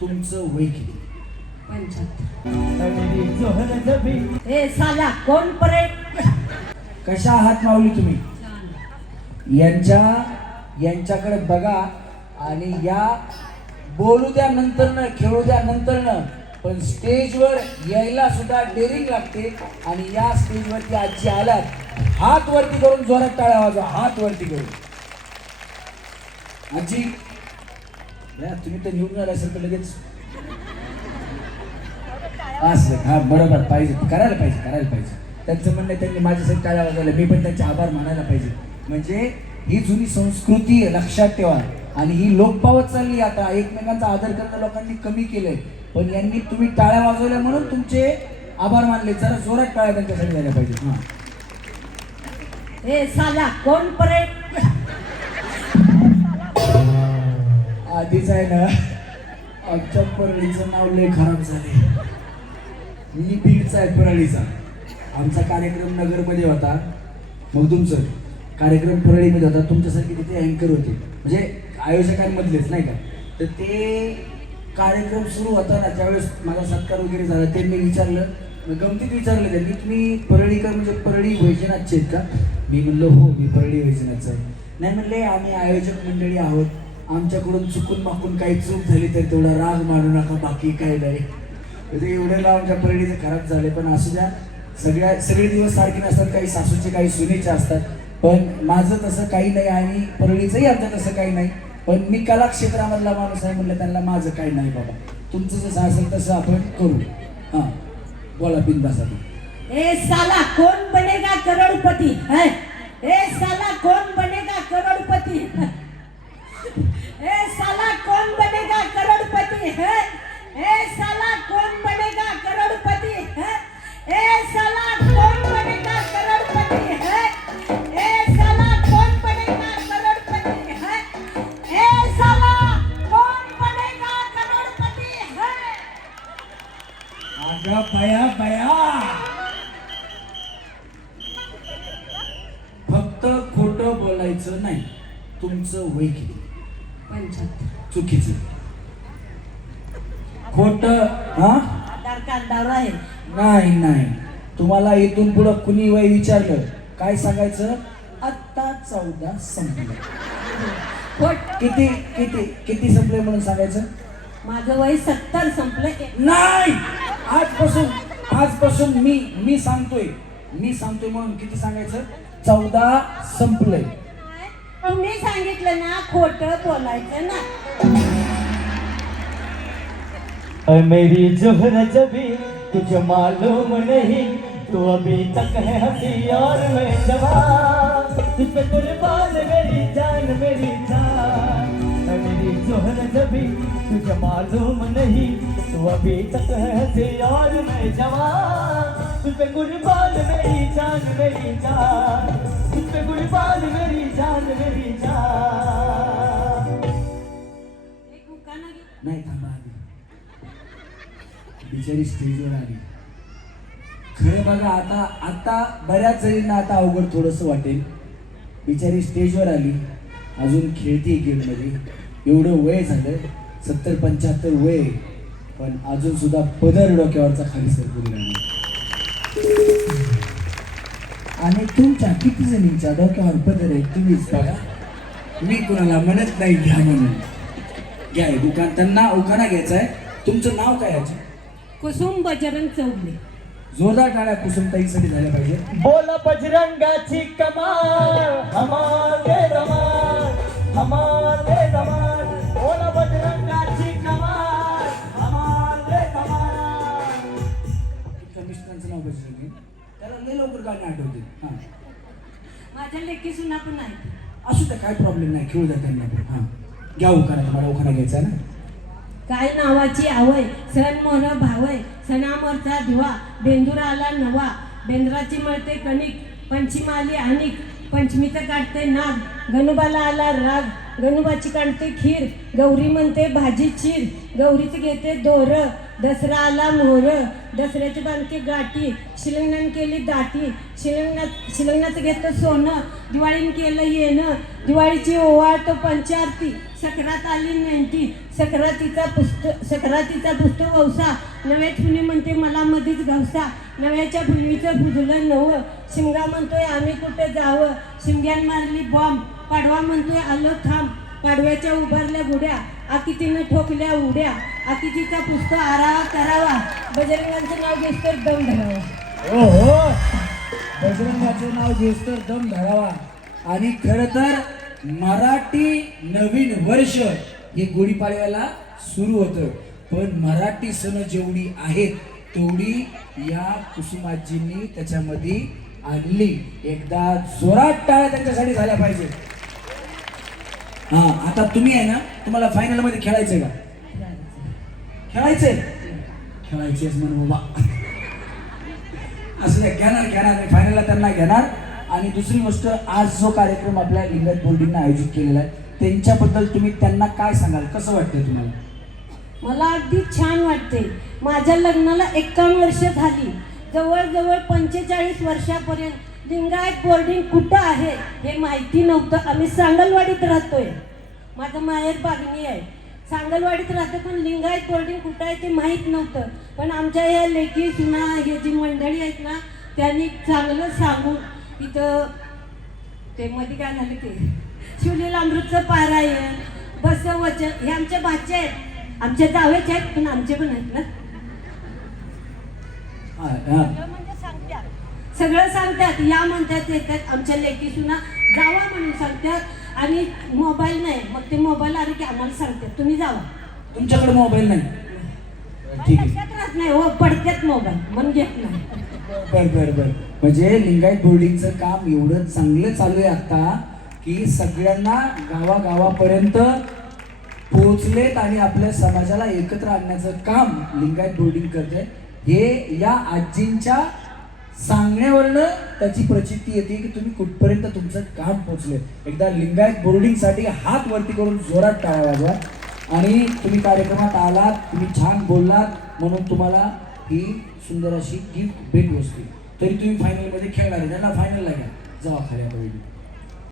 तुमचं वय किती? पंच्याहत्तर. ए साला कोण परेड कशा आहात माऊली तुम्ही? यांच्या यांच्याकडे बघा आणि या बोलू द्या नंतरनं खेळू द्या नंतरनं पण स्टेजवर यायला सुद्धा डेअरिंग लागते आणि या स्टेजवरती आजी आल्यात हात वरती करून जोरात टाळ्या वाजवा हात वरती करून. आजी या, तुम्ही तर निवडून आला असेल तर लगेच. असं हा बरोबर पाहिजे. करायला पाहिजे करायला पाहिजे. त्यांचं म्हणणं त्यांनी माझ्यासाठी टाळ्या वाजवल्या मी पण त्यांचे आभार मानायला पाहिजे. म्हणजे ही जुनी संस्कृती आहे, लक्षात ठेवा. आणि ही लोप पावत चालली आता. एकमेकांचा आदर करणं लोकांनी कमी केलंय. पण यांनी तुम्ही टाळ्या वाजवल्या म्हणून तुमचे आभार मानले. जरा जोरात टाळ्या त्यांच्यासाठी झाल्या पाहिजे हा. हे साला कोण परेड आधीच आहे ना आमच्या परळीचं नाव लय खराब झाले मी बीडचा आहे परळीचा. आमचा कार्यक्रम नगरमध्ये होता. मग तुमचं कार्यक्रम परळीमध्ये होता. तुमच्यासारखे तिथे अँकर होते. म्हणजे आयोजकांमधलेच नाही का? तर ते कार्यक्रम सुरू होता ना त्यावेळेस माझा सत्कार वगैरे झाला त्यांनी विचारलं. मग गमतीत विचारलं त्यांनी तुम्ही परळीकर म्हणजे परळी वैजनाथचे आहेत का? मी म्हणलो हो मी परळी वैजनाथचं आहे. नाही म्हणले आम्ही आयोजक मंडळी आहोत. आमच्याकडून चुकून माकून काही चूक झाली तर तेवढा राग मानू नका बाकी काही नाही. म्हणजे एवढं लाव आमच्या परळीचे खराब झाले पण असू द्या. सगळ्या सगळे दिवस सारखे नसतात काही सासूचे काही सुनेचे असतात. पण माझं तसं काही नाही आणि परळीचंही आमचं तसं काही नाही. पण मी कला क्षेत्रामधला माणूस आहे म्हणलं त्यांना माझं काही नाही बाबा. तुमचं जसं असेल तसं आपण करू. हां बोला बिंदासाठी ए साला कोण बनेगा करोडपती? है? बोलायचं नाही. तुमचं वय किती? पंच्याहत्तर. चुकीचं. खोट हा? नाही नाही. तुम्हाला इथून पुढं कुणी वय विचारलं? काय सांगायचं? आत्ता चौदा संपलं. किती किती किती संपले म्हणून सांगायचं? माझं वय सत्तर संपलं नाही! आजपासून आजपासून मी मी सांगतोय. मी सांगतोय म्हणून किती सांगायचं? चौदा संपलंय. तुम्ही सांगितलं ना, खोट बोलायचं ना. मेरी जोहर जबी, तुझे मालूम नहीं, तू अभी तक है हँसी और मैं जवान तुझ मेरी जान मेरी जान। मेरी जोहर जबी, तुझे मालूम नहीं, तू अभी तक है हँसी और मैं जवान तुझ पे मेरी जान मेरी जान। मेरी जान मेरी जान नाही थांबा बिचारी स्टेजवर आली. खरं बघा आता आता बऱ्याच जणींना आता अवघड थोडंसं वाटेल. बिचारी स्टेजवर आली. अजून खेळते गेममध्ये. एवढं वय झालं. सत्तर पंच्याहत्तर वय पण अजून सुद्धा पदर डोक्यावरचा खाली सरकून राहिला आणि तुमच्या किती जणींच्या डोक्यावर पदर आहे तुम्हीच बघा. मी कुणाला म्हणत नाही घ्या म्हणून. घ्या हे दुकान. त्यांना उखाणा घ्यायचा आहे तुमचं नाव काय याचं? कुसुम बजरंग चौगले. जोरदार टाळ्या कुसुमताईसाठी झाल्या पाहिजे. बोला बजरंगाची कमाल हमारे हमारे लवकर गाणे आठवते. हां. माझ्या लेकी सुना पण आहे असू द्या काय प्रॉब्लेम नाही. खेळू द्या त्यांना पण. हां. घ्या उखाणा तुम्हाला उखाणा घ्यायचा ना? काय नावाची आवय? सण मोर भावय. सणामोरचा दिवा. बेंदूर आला नवा. बेंद्राची मळते कणिक. पंचमी आली अनिक पंचमीचं काढते नाग. गणुबाला आला राग. गणोबाची काढते खीर. गौरी म्हणते भाजी चीर. गौरीचं घेते दोर. दसरा आला मोहर दसऱ्याची बांधते गाठी शिलंगणानं केली दाटी शिलंगणात शिलंगणाचं घेतं सोनं दिवाळीनं केलं येणं दिवाळीची ओवाळतो पंचारती सकरात आली नेंटी सकरातीचा पुस्त सकरातीचा पुस्त वौसा नव्या फुली म्हणते मला मधीच घवसा नव्याच्या फुलीचं फुजलं नवं शिमगा म्हणतोय आम्ही कुठे जावं शिमग्यान मारली बॉम्ब पाडवा म्हणतोय आलो थांब पाडव्याच्या उभारल्या गुड्या आकितीनं ठोकल्या उड्या अतिथीचा पुस्तक आराव करावा. बजरंगाचं नाव घेस तर दम धरावा. हो हो. बजरंगाचं नाव घेस तर दम धरावा. आणि खर तर मराठी नवीन वर्ष हे गुढीपाडव्याला सुरू होतं. पण मराठी सण जेवढी आहेत तेवढी या कुसुमाजींनी त्याच्यामध्ये आणली. एकदा जोरात टाळ्या त्यांच्यासाठी झाल्या पाहिजे. हा आता तुम्ही आहे ना तुम्हाला फायनलमध्ये खेळायचंय का? खेळायचंय खेळायचेच म्हण बाबा. असं घेणार घेणार. मी फायनलला त्यांना घेणार. आणि दुसरी गोष्ट आज जो कार्यक्रम आपल्या लिंगायत बोर्डिंगने आयोजित केलेला आहे त्यांच्याबद्दल तुम्ही त्यांना काय सांगाल? कसं वाटतंय तुम्हाला? मला अगदी छान वाटते माझ्या लग्नाला एक्कावन्न वर्ष झाली. जवळजवळ पंचेचाळीस वर्षापर्यंत लिंगायत बोर्डिंग कुठं आहे हे माहिती नव्हतं. आम्ही सांगलवाडीत राहतोय. माझं माहेर बागणी आहे. सांगलवाडीत राहतो पण लिंगायत बोर्डिंग कुठं आहे ते माहीत नव्हतं. पण आमच्या या लेकी सुना हे जी मंडळी आहेत ना त्यांनी चांगलं सांगून इथं ते मध्ये काय झालं ते शिवलीला अमृतचं पारायण बसवचन हे आमचे भाचे आहेत. आमच्या जावेचे आहेत पण आमचे पण आहेत ना. सगळं सांगतात या म्हणतात येतात. आमच्या लेकी सुना जावा म्हणून सांगतात. आणि मोबाईल नाही. मग ते मोबाईल आले की आम्हाला सांगतात. तुम्ही जावा. तुमच्याकडे मोबाईल नाही. ठीक आहे. लक्षात राहत नाही हो. पडतात मोबाईल. म्हणून घेत नाही. बर बर बर. म्हणजे लिंगायत बोर्डिंगचं काम एवढं चांगलं चालू आहे आता की सगळ्यांना गावागावापर्यंत पोहोचलेत आणि आपल्या समाजाला एकत्र आणण्याचं काम लिंगायत बोर्डिंग करते हे या आजींच्या सांगण्यावरनं त्याची प्रचिती येते की तुम्ही कुठपर्यंत तुमचं काम पोचले. एकदा लिंगायत बोर्डिंगसाठी हात वरती करून जोरात टाळा वाजवा. आणि तुम्ही कार्यक्रमात आलात तुम्ही छान बोललात म्हणून तुम्हाला ही सुंदर अशी गिफ्ट भेट बसली तरी तुम्ही फायनलमध्ये खेळणार आहे. त्यांना फायनलला घ्या. जावा खाली आता